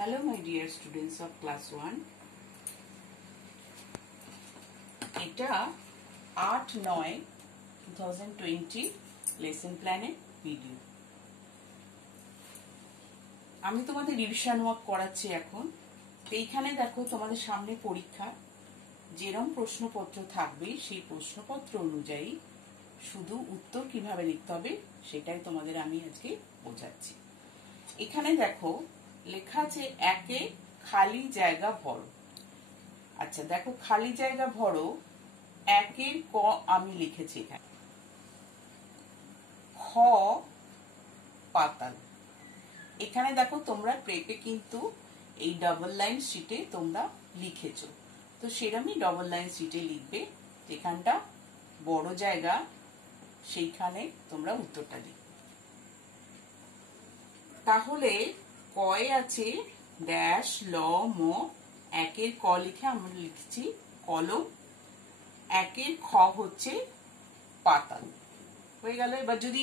Hello my dear students of class 1. এটা 8-9-2020 lesson প্ল্যানের video. আমি তোমাদের রিভিশন ওয়ার্ক করাচ্ছি এখন। এইখানে দেখো তোমাদের সামনে পরীক্ষা, যেরকম প্রশ্নপত্র থাকবে সেই প্রশ্নপত্র অনুযায়ী শুধু উত্তর কিভাবে লিখতে হবে সেটাই তোমাদের আমি আজকে বোঝাচ্ছি। এখানে দেখো লেখা আছে একে খালি জায়গা ভরো। আচ্ছা দেখো, খালি জায়গা ভরো একের ক আমি লিখেছি এখানে। খ পাতাল। এখানে দেখো তোমরা প্রেপে কিন্তু এই ডাবল লাইন শিটে তোমরা লিখেছো, তো সেরকমই ডাবল লাইন শিটে লিখবে। যেখানটা বড় জায়গা সেইখানে তোমরা উত্তরটা লিখবে। তাহলে কয়ে আছে ড্যাশ ল ম, একের ক লিখে আমরা লিখছি কলম, একের খ হচ্ছে পাতাল। হয়ে গেল। এবার যদি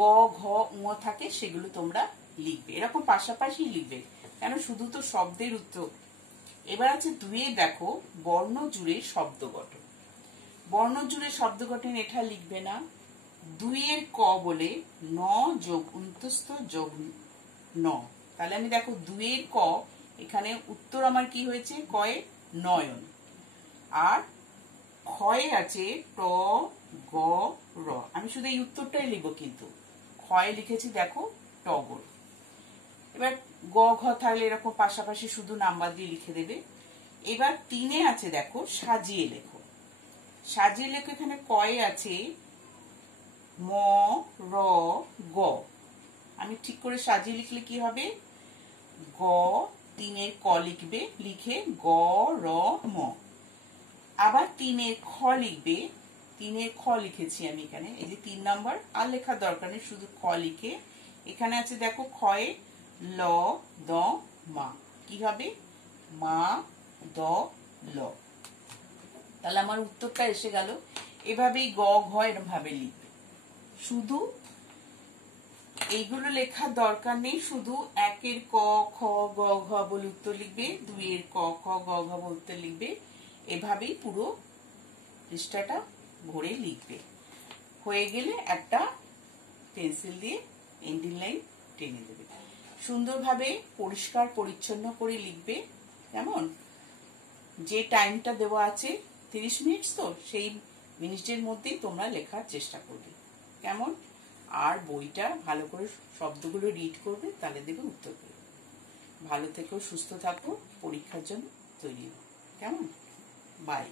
গ ঘ ঙ থাকে সেগুলো তোমরা লিখবে, এরকম পাশাপাশি লিখবে, কেন শুধু তো শব্দের উত্তর। এবার আছে দুয়ে দেখো বর্ণ জুড়ে শব্দ গঠন। বর্ণ জুড়ে শব্দ গঠন এটা লিখবে না। দুইয়ের ক বলে ন যোগ অন্তস্থ যোগ ন, তাহলে আমি দেখো দুইয়ের ক, এখানে উত্তর আমার কি হয়েছে কয়ে নয়ন। আর ক্ষয়ে আছে ট গ র, আমি শুধু এই উত্তরটাই লিখবো, কিন্তু ক্ষয়ে লিখেছি দেখো টগর। এবার গ ঘ থাকলে এরকম পাশাপাশি শুধু নাম্বার দিয়ে লিখে দেবে। এবার তিনে আছে দেখো সাজিয়ে লেখো। সাজিয়ে লেখো, এখানে কয়ে আছে ম র গ, আমি ঠিক করে সাজিয়ে লিখলে কি হবে, গ তিনের ক লিখবে, লিখে গ র ম। আবার তিনের খ লিখবে, তিনের খ লিখেছি আমি এখানে, এই যে 3 নাম্বার, আর লেখার দরকার নেই, শুধু খ লিখে এখানে আছে দেখো খয়ে ল দ মা, কি হবে মা দ ল। তাহলে আমার উত্তরটা এসে গেল। এভাবেই গ ঘ এরকম ভাবে লিখবে, শুধু এইগুলো লেখার দরকার নেই, শুধু একের ক খ গ ঘ বলে উত্তর লিখবে, দুইয়ের ক খ গ ঘ বলে উত্তর লিখবে। এভাবেই পুরো পৃষ্ঠাটা ভরে লিখবে। হয়ে গেলে একটা পেন্সিল দিয়ে এন্ডিং লাইন টেনে দেবে। সুন্দরভাবে পরিষ্কার পরিচ্ছন্ন করে লিখবে। কেমন, যে টাইমটা দেওয়া আছে 30 মিনিট, তো সেই মিনিটের মধ্যেই তোমরা লেখার চেষ্টা করবে। কেমন, আর বইটা ভালো করে শব্দগুলো রিড করবে, তাহলে দেখবে উত্তর করবে। ভালো থেকো, সুস্থ থাকো, পরীক্ষার জন্য তৈরি হও। কেমন, বাই।